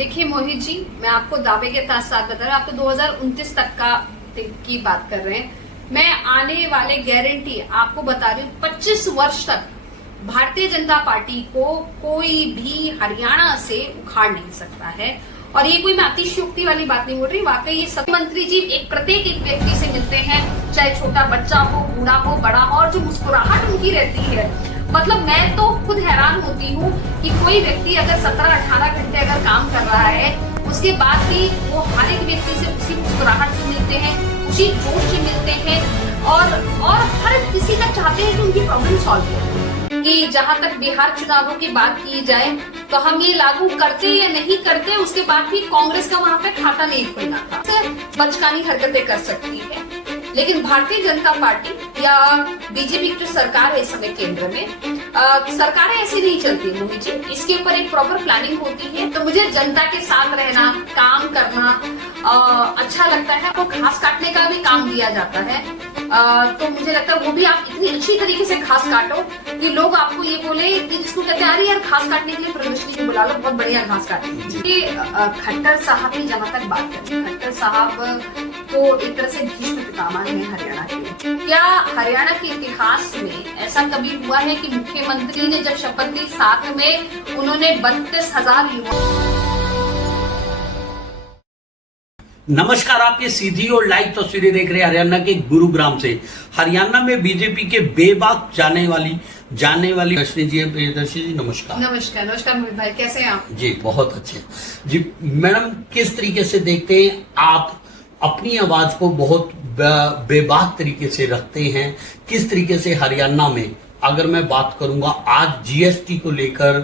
देखिए मोहित जी, मैं आपको दावे के साथ बता रहा हूँ। आप तो 2029 तक की बात कर रहे हैं। मैं आने वाले गारंटी आपको बता रही हूँ, 25 वर्ष तक भारतीय जनता पार्टी को कोई भी हरियाणा से उखाड़ नहीं सकता है। और ये कोई मैं अतिशयोक्ति वाली बात नहीं बोल रही, वाकई ये सभी मंत्री जी प्रत्येक एक व्यक्ति से मिलते हैं, चाहे छोटा बच्चा हो, बूढ़ा हो, बड़ा हो, और जो मुस्कुराहट उनकी रहती है, मतलब मैं तो खुद हैरान होती हूँ कि कोई व्यक्ति अगर 17-18 घंटे अगर काम कर रहा है, उसके बाद भी वो हर एक व्यक्ति से उसी मुस्कुराहट से मिलते हैं, उसी जोश से मिलते हैं, और हर किसी का चाहते हैं कि उनकी प्रॉब्लम सॉल्व हो। कि जहां तक बिहार चुनावों की बात की जाए तो हम ये लागू करते या नहीं करते, उसके बाद भी कांग्रेस का वहां पे खाता नहीं खुलना था। बचकानी हरकतें कर सकती है, लेकिन भारतीय जनता पार्टी या बीजेपी की जो सरकार है इस समय केंद्र में, सरकारें ऐसी नहीं चलती मोहित जी। इसके ऊपर एक प्रॉपर प्लानिंग होती है। तो मुझे जनता के साथ रहना, काम करना अच्छा लगता है। तो घास काटने का भी काम दिया जाता है, तो मुझे लगता है वो भी आप इतनी अच्छी तरीके से घास काटो कि लोग आपको ये बोले कि जिसको कहते हैं अरे यार घास काटने के लिए प्रदर्शनी को बुला लो, बहुत बढ़िया घास काटनी है। खट्टर साहब की जहां तक बात करें, खट्टर साहब तो एक तरह से भीष्म पितामह है हरियाणा के। क्या हरियाणा के इतिहास में ऐसा कभी हुआ है कि मुख्यमंत्री ने जब शपथ ली, साथ में उन्होंने 32,000 युवा। नमस्कार, आप ये सीधी और लाइव तस्वीरें देख रहे हैं हरियाणा के गुरुग्राम से। हरियाणा में बीजेपी के बेबाक जाने वाली दर्शनी जी, प्रियदर्शी जी, नमस्कार। नमस्कार मोहित भाई, कैसे हैं आप? जी बहुत अच्छे जी। मैडम, किस तरीके से देखते हैं आप अपनी आवाज को बहुत बेबाक तरीके से रखते हैं? किस तरीके से हरियाणा में, अगर मैं बात करूंगा, आज जीएसटी को लेकर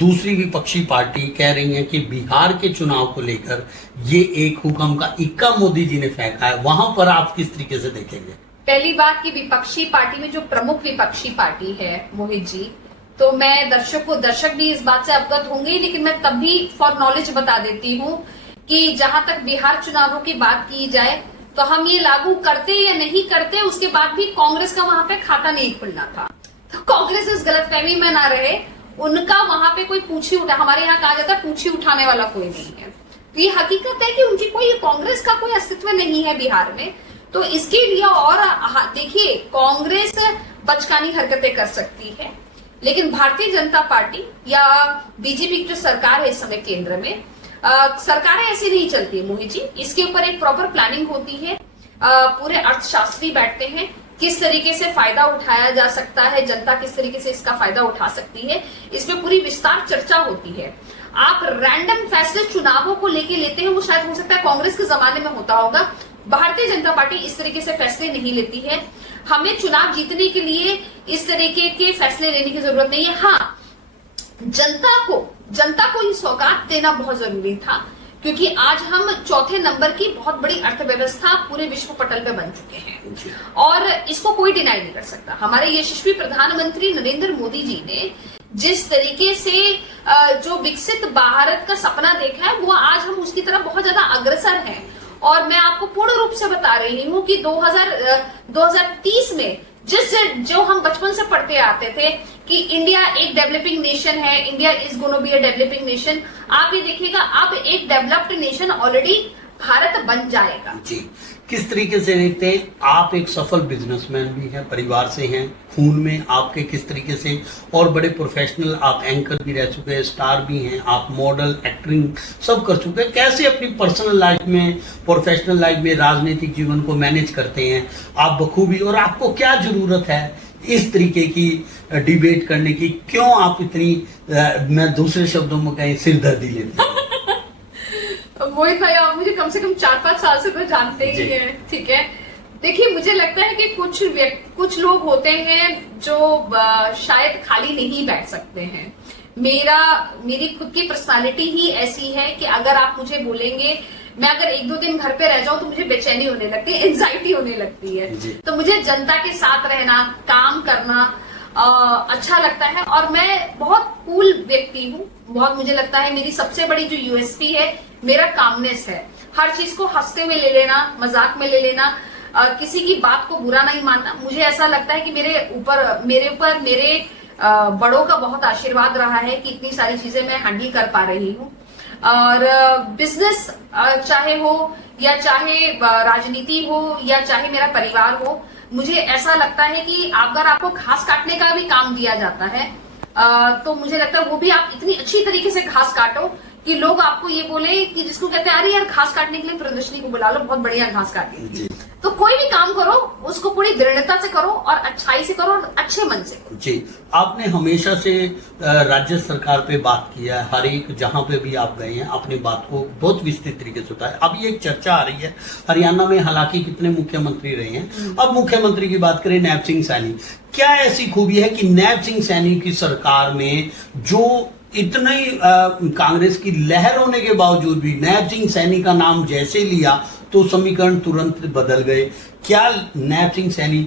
दूसरी विपक्षी पार्टी कह रही है कि बिहार के चुनाव को लेकर ये एक हुक्म का इक्का मोदी जी ने फेंका है, वहां पर आप किस तरीके से देखेंगे? पहली बात कि विपक्षी पार्टी में जो प्रमुख विपक्षी पार्टी है मोहित जी, तो मैं दर्शक भी इस बात से अवगत होंगे, लेकिन मैं तब भी फॉर नॉलेज बता देती हूँ कि जहां तक बिहार चुनावों की बात की जाए तो हम ये लागू करते या नहीं करते, उसके बाद भी कांग्रेस का वहां पे खाता नहीं खुलना था। तो कांग्रेस इस गलतफहमी में ना रहे, उनका वहां पे कोई पूछी उठा, हमारे यहाँ कहा जाता है पूछी उठाने वाला कोई नहीं है। तो ये हकीकत है कि उनकी कोई, कांग्रेस का कोई अस्तित्व नहीं है बिहार में। तो इसके लिए, और देखिए, कांग्रेस बचकानी हरकतें कर सकती है, लेकिन भारतीय जनता पार्टी या बीजेपी की जो सरकार है इस समय केंद्र में, सरकारें ऐसी नहीं चलती मोहित जी। इसके ऊपर एक प्रॉपर प्लानिंग होती है, पूरे अर्थशास्त्री बैठते हैं, किस तरीके से फायदा उठाया जा सकता है, जनता किस तरीके से इसका फायदा उठा सकती है, इसमें पूरी विस्तार चर्चा होती है। आप रैंडम फैसले चुनावों को लेके लेते हैं, वो शायद हो सकता है कांग्रेस के जमाने में होता होगा। भारतीय जनता पार्टी इस तरीके से फैसले नहीं लेती है। हमें चुनाव जीतने के लिए इस तरीके के फैसले लेने की जरूरत नहीं है। हाँ, जनता को ये सौगात देना बहुत जरूरी था, क्योंकि आज हम चौथे नंबर की बहुत बड़ी अर्थव्यवस्था पूरे विश्व पटल पे बन चुके हैं, और इसको कोई डिनाई नहीं कर सकता। हमारे यशस्वी प्रधानमंत्री नरेंद्र मोदी जी ने जिस तरीके से जो विकसित भारत का सपना देखा है, वो आज हम उसकी तरफ बहुत ज्यादा अग्रसर हैं। और मैं आपको पूर्ण रूप से बता रही हूँ कि 2030 में जो हम बचपन से पढ़ते आते थे कि इंडिया एक डेवलपिंग नेशन है, India is gonna be a developing nation, आप ये देखिएगा अब एक डेवलप्ड नेशन ऑलरेडी भारत बन जाएगा। जी, किस तरीके से देखते हैं आप? एक सफल बिजनेसमैन भी हैं, परिवार से हैं, खून में आपके किस तरीके से, और बड़े प्रोफेशनल, आप एंकर भी रह चुके हैं, स्टार भी हैं, आप मॉडल, एक्टिंग सब कर चुके हैं। कैसे अपनी पर्सनल लाइफ में, प्रोफेशनल लाइफ में, राजनीतिक जीवन को मैनेज करते हैं आप बखूबी? और आपको क्या जरूरत है इस तरीके की डिबेट करने की? क्यों आप इतनी, मैं दूसरे शब्दों में कहीं, सिरदर्दी लेते हैं? मोहित भाई, आप मुझे कम से कम 4-5 साल से तो जानते ही हैं, ठीक है। देखिए, मुझे लगता है कि कुछ लोग होते हैं जो शायद खाली नहीं बैठ सकते हैं। मेरी खुद की पर्सनालिटी ही ऐसी है कि अगर आप मुझे बोलेंगे, मैं अगर 1-2 दिन घर पे रह जाऊं तो मुझे बेचैनी होने लगती है, एंजाइटी होने लगती है। तो मुझे जनता के साथ रहना, काम करना अच्छा लगता है, और मैं बहुत कूल व्यक्ति हूँ। बहुत, मुझे लगता है मेरी सबसे बड़ी जो यूएसपी है, मेरा कामनेस है। हर चीज को हंसते में ले लेना, मजाक में ले लेना, किसी की बात को बुरा नहीं मानना। मुझे ऐसा लगता है कि मेरे ऊपर मेरे बड़ों का बहुत आशीर्वाद रहा है कि इतनी सारी चीजें मैं हैंडल कर पा रही हूँ। और बिजनेस चाहे हो या चाहे राजनीति हो या चाहे मेरा परिवार हो, मुझे ऐसा लगता है कि अगर आपको घास काटने का भी काम दिया जाता है तो मुझे लगता है वो भी आप इतनी अच्छी तरीके से घास काटो कि लोग आपको ये बोले कि जिसको कहते हैं अरे यार घास काटने के लिए प्रदर्शनी को बुला लो, बहुत बढ़िया घास काटी। तो कोई भी काम करो उसको पूरी दृढ़ता से करो और अच्छाई से करो और अच्छे मन से करो। जी, आपने हमेशा से राज्य सरकार पे बात किया है, हर एक जहां पे भी आप गए हैं अपनी बात को बहुत विस्तृत तरीके से बताया। अभी एक चर्चा आ रही है हरियाणा में, हालांकि कितने मुख्यमंत्री रहे हैं, अब मुख्यमंत्री की बात करें नैब सिंह सैनी, क्या ऐसी खूबी है कि नैब सिंह सैनी की सरकार में जो इतने कांग्रेस की लहर होने के बावजूद भी नैब सिंह सैनी का नाम जैसे लिया तो समीकरण तुरंत बदल गए। क्या नैब सिंह सैनी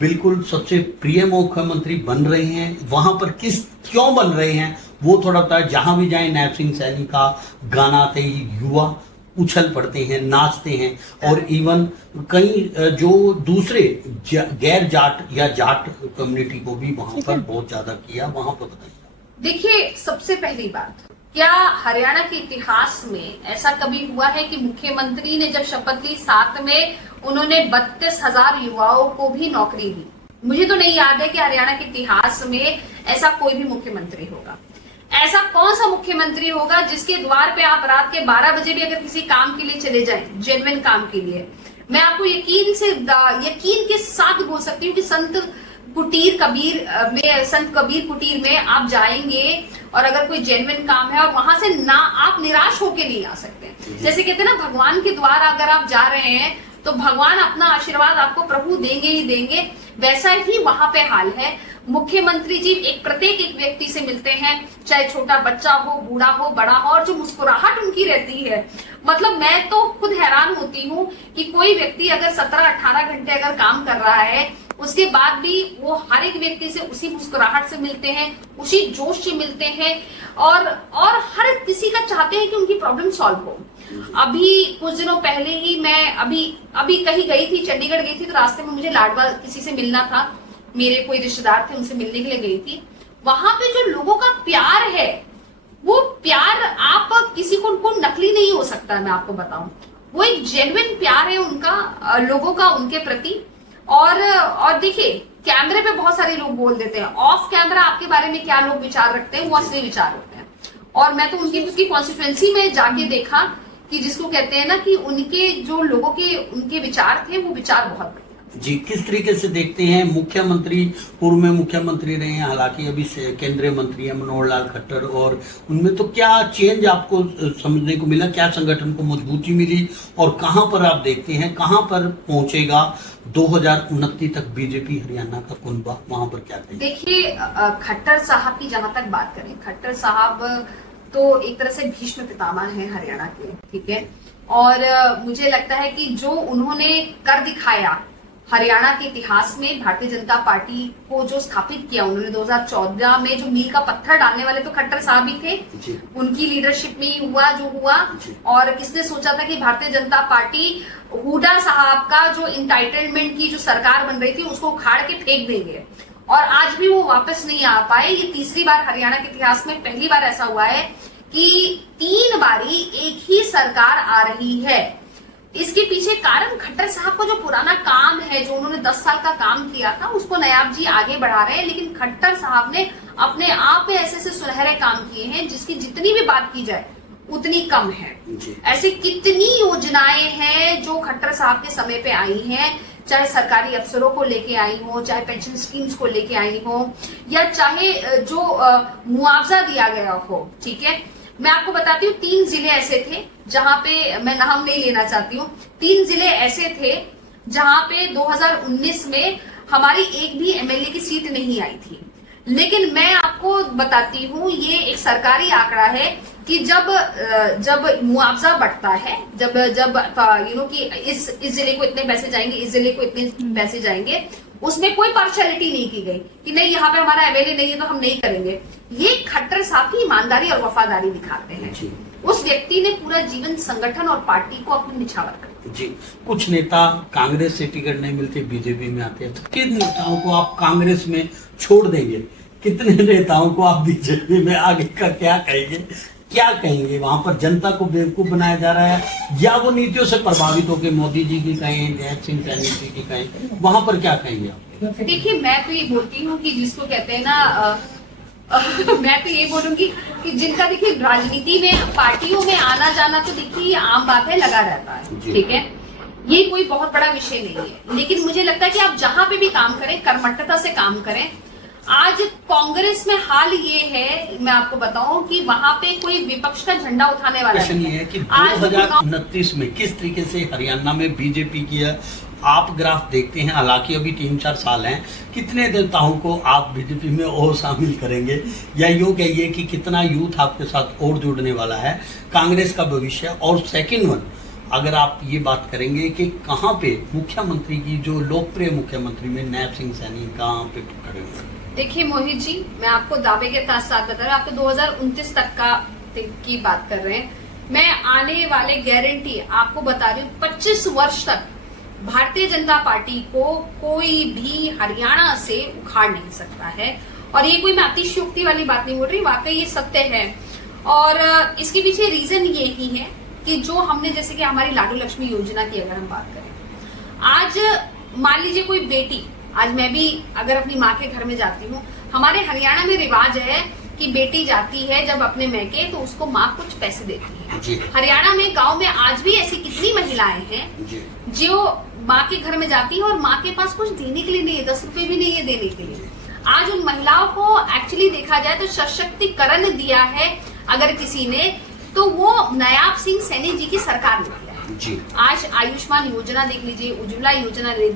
बिल्कुल सबसे प्रिय मुख्यमंत्री बन रहे हैं? वहां पर क्यों बन रहे हैं वो थोड़ा बताया। जहां भी जाए नैब सिंह सैनी का गाना आते ही युवा उछल पड़ते हैं, नाचते हैं, और इवन कई जो दूसरे गैर जाट या जाट कम्युनिटी को भी वहां पर बहुत ज्यादा किया। वहां पर बताइए। देखिए, सबसे पहली बात, क्या हरियाणा के इतिहास में ऐसा कभी हुआ है कि मुख्यमंत्री ने जब शपथ ली साथ में उन्होंने 32,000 युवाओं को भी नौकरी दी? मुझे तो नहीं याद है कि हरियाणा के इतिहास में ऐसा कोई भी मुख्यमंत्री होगा। ऐसा कौन सा मुख्यमंत्री होगा जिसके द्वार पे आप रात के 12 बजे भी अगर किसी काम के लिए चले जाएं, जेन्युइन काम के लिए, मैं आपको यकीन के साथ बोल सकती हूँ कि संत कबीर कुटीर में आप जाएंगे और अगर कोई जेन्युइन काम है और वहां से ना आप निराश होके नहीं आ सकते। जैसे कहते हैं ना, भगवान के द्वार अगर आप जा रहे हैं तो भगवान अपना आशीर्वाद आपको प्रभु देंगे ही देंगे, वैसा ही वहां पे हाल है। मुख्यमंत्री जी प्रत्येक एक व्यक्ति से मिलते हैं, चाहे छोटा बच्चा हो, बूढ़ा हो, बड़ा हो, और जो मुस्कुराहट उनकी रहती है, मतलब मैं तो खुद हैरान होती हूँ कि कोई व्यक्ति अगर 17-18 घंटे अगर काम कर रहा है उसके बाद भी वो हर एक व्यक्ति से उसी मुस्कुराहट से मिलते हैं, उसी जोश से मिलते हैं, और हर किसी का चाहते हैं कि उनकी प्रॉब्लम सॉल्व हो। अभी कुछ दिनों पहले ही मैं अभी कहीं गई थी, चंडीगढ़ गई थी, तो रास्ते में मुझे लाडवा किसी से मिलना था, मेरे कोई रिश्तेदार थे, उनसे मिलने के लिए गई थी। वहां पे जो लोगों का प्यार है, वो प्यार आप किसी को नकली नहीं हो सकता है, मैं आपको बताऊं। वो एक जेन्युइन प्यार है उनका, लोगों का उनके प्रति। और देखिए, कैमरे पे बहुत सारे लोग बोल देते हैं, ऑफ कैमरा आपके बारे में क्या लोग विचार रखते हैं वो असली विचार होते हैं। और मैं तो उसकी कॉन्स्टिट्यूएंसी में जाके देखा कि जिसको कहते हैं ना कि उनके जो लोगों के उनके विचार थे वो विचार बहुत बढ़िया। जी, किस तरीके से देखते हैं मुख्यमंत्री, पूर्व में मुख्यमंत्री रहे हैं, हालांकि अभी केंद्रीय मंत्री है मनोहर लाल खट्टर, और उनमें तो क्या चेंज आपको समझने को मिला? क्या संगठन को मजबूती मिली और कहां पर आप देखते हैं कहां पर पहुंचेगा 2029 तक बीजेपी हरियाणा का कुनबा? वहां पर क्या कहें? देखिए, खट्टर साहब की जहां तक बात करें, खट्टर साहब तो एक तरह से भीष्म पितामह है हरियाणा के, ठीक है। और मुझे लगता है कि जो उन्होंने कर दिखाया हरियाणा के इतिहास में, भारतीय जनता पार्टी को जो स्थापित किया उन्होंने 2014 में, जो मील का पत्थर डालने वाले तो खट्टर साहब ही थे, उनकी लीडरशिप में ही हुआ जो हुआ। और किसने सोचा था कि भारतीय जनता पार्टी हुडा साहब का जो इंटाइटलमेंट की जो सरकार बन रही थी उसको उखाड़ के फेंक देंगे, और आज भी वो वापस नहीं आ पाए। ये तीसरी बार हरियाणा के इतिहास में, पहली बार ऐसा हुआ है कि 3 बारी एक ही सरकार आ रही है। इसके पीछे कारण खट्टर साहब का जो पुराना काम है, जो उन्होंने 10 साल का काम किया था, उसको नयाब जी आगे बढ़ा रहे हैं। लेकिन खट्टर साहब ने अपने आप में ऐसे सुनहरे काम किए हैं जिसकी जितनी भी बात की जाए उतनी कम है। ऐसी कितनी योजनाएं हैं जो खट्टर साहब के समय पे आई हैं, चाहे सरकारी अफसरों को लेके आई हो, चाहे पेंशन स्कीम्स को लेके आई हो, या चाहे जो मुआवजा दिया गया हो, ठीक है। मैं आपको बताती हूँ, 3 जिले ऐसे थे जहां पे, मैं नाम नहीं लेना चाहती हूँ, 3 जिले ऐसे थे जहां पे 2019 में हमारी एक भी एमएलए की सीट नहीं आई थी। लेकिन मैं आपको बताती हूँ, ये एक सरकारी आंकड़ा है कि जब मुआवजा बढ़ता है, जब कि इस जिले को इतने पैसे जाएंगे, इस जिले को इतने पैसे जाएंगे, उसमें कोई पार्शियलिटी नहीं की गई कि नहीं यहाँ पे हमारा एमएलए नहीं है तो हम नहीं करेंगे। ये खट्टर साहब की ईमानदारी और वफादारी दिखाते हैं। उस व्यक्ति ने पूरा जीवन संगठन और पार्टी को अपने निछावर कर। जी, कुछ नेता कांग्रेस से टिकट नहीं मिलते बीजेपी में आते हैं, तो किन नेताओं को आप कांग्रेस में छोड़ देंगे? कितने नेताओं को आप बीजेपी में आगे का क्या कहेंगे? क्या कहेंगे, वहां पर जनता को बेवकूफ बनाया जा रहा है या वो नीतियों से प्रभावित होकर मोदी जी की कहें, जयंत सिंह सैनी जी की कहें, वहां पर क्या कहेंगे आप? देखिए, मैं तो ये बोलती हूँ कि जिसको कहते हैं ना मैं तो ये बोलूंगी कि जिनका देखिए राजनीति में पार्टियों में आना जाना तो देखिए आम बात है, लगा रहता है, ठीक है, ये कोई बहुत बड़ा विषय नहीं है। लेकिन मुझे लगता है कि आप जहां पे भी काम करें कर्मठता से काम करें। आज कांग्रेस में हाल ये है, मैं आपको बताऊं कि वहां पे कोई विपक्ष का झंडा उठाने वाला क्वेश्चन ये है कि 2029 में किस तरीके से हरियाणा में बीजेपी की है, आप ग्राफ देखते हैं, हालांकि अभी 3-4 साल हैं, कितने नेताओं को आप बीजेपी में और शामिल करेंगे, या यूं कहिए कि कितना यूथ आपके साथ और जुड़ने वाला है कांग्रेस का भविष्य? और सेकंड वन, अगर आप ये बात करेंगे कि कहाँ पे मुख्यमंत्री की जो लोकप्रिय मुख्यमंत्री में नैब सिंह सैनी कहाँ पे खड़े हुए? देखिए मोहित जी, मैं आपको दावे के साथ बता रहा हूँ, आपको 2029 तक की बात कर रहे हैं। मैं आने वाले गारंटी आपको बता रही हूँ, 25 वर्ष तक भारतीय जनता पार्टी को कोई भी हरियाणा से उखाड़ नहीं सकता है। और ये कोई मैं अतिशयोक्ति वाली बात नहीं बोल रही, वाकई ये सत्य है। और इसके पीछे रीजन ये ही है कि जो हमने, जैसे कि हमारी लाडू लक्ष्मी योजना की अगर हम बात करें, आज मान लीजिए कोई बेटी, आज मैं भी अगर अपनी माँ के घर में जाती हूँ, हमारे हरियाणा में रिवाज है कि बेटी जाती है जब अपने मैके तो उसको माँ कुछ पैसे देती है। हरियाणा में गांव में आज भी ऐसी कितनी महिलाएं हैं जो माँ के घर में जाती है और माँ के पास कुछ देने के लिए नहीं है, 10 रुपए भी नहीं है देने के लिए। आज उन महिलाओं को एक्चुअली देखा जाए तो सशक्तिकरण दिया है अगर किसी ने, तो वो नायब सिंह सैनी जी की सरकार ने दिया है। आज आयुष्मान योजना देख लीजिए, उज्ज्वला योजना ले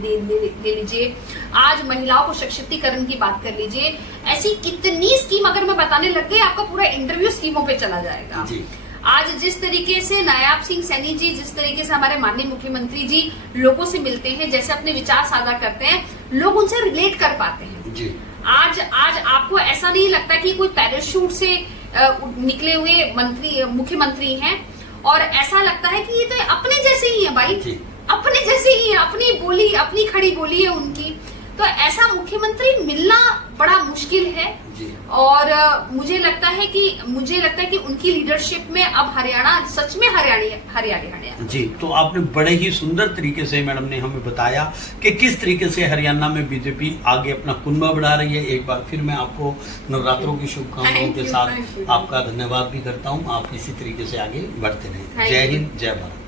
लीजिए, आज महिलाओं को सशक्तिकरण की बात कर लीजिए, ऐसी कितनी स्कीम अगर मैं बताने लग गई आपका पूरा इंटरव्यू स्कीमों पे चला जाएगा। आज जिस तरीके से नायब सिंह सैनी जी, जिस तरीके से हमारे माननीय मुख्यमंत्री जी लोगों से मिलते हैं, जैसे अपने विचार साझा करते हैं, लोग उनसे रिलेट कर पाते हैं। आज आपको ऐसा नहीं लगता कि कोई पैराशूट से निकले हुए मुख्यमंत्री हैं, और ऐसा लगता है कि ये तो अपने जैसे ही है भाई, अपने जैसे ही है, अपनी बोली, अपनी खड़ी बोली है उनकी। तो ऐसा मुख्यमंत्री मिलना बड़ा मुश्किल है। और मुझे लगता है कि उनकी लीडरशिप में अब हरियाणा सच में हरियाणा। जी, तो आपने बड़े ही सुंदर तरीके से मैडम ने हमें बताया कि किस तरीके से हरियाणा में बीजेपी आगे अपना कुनबा बढ़ा रही है। एक बार फिर मैं आपको नवरात्रों की शुभकामनाओं के साथ आपका धन्यवाद भी करता हूँ। आप इसी तरीके से आगे बढ़ते रहें। जय हिंद, जय भारत।